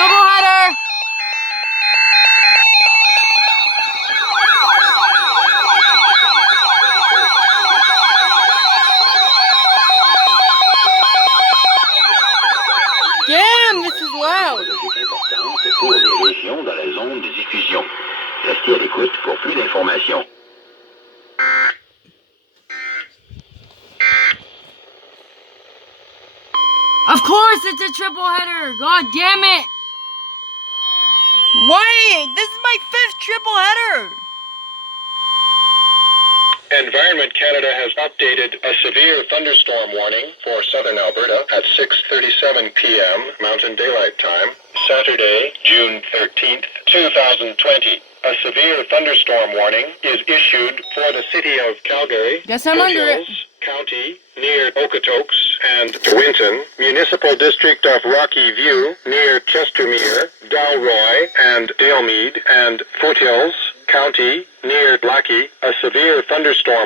Triple header! Damn, this is loud! Pour les régions dans la zone de diffusion. Restez à l'écoute pour plus d'informations. Of course it's a triple header! God damn it! Wait! This is my 5th triple header! Environment Canada has updated a severe thunderstorm warning for southern Alberta at 6:37 p.m. Mountain Daylight Time, Saturday, June 13th, 2020. A severe thunderstorm warning is issued for the city of Calgary, Guess I'm under it. Foothills County near Okotoks, and Winton, Municipal District of Rocky View near Chestermere, Dalroy and Dalemead, and Foothills County near Blackie. A severe thunderstorm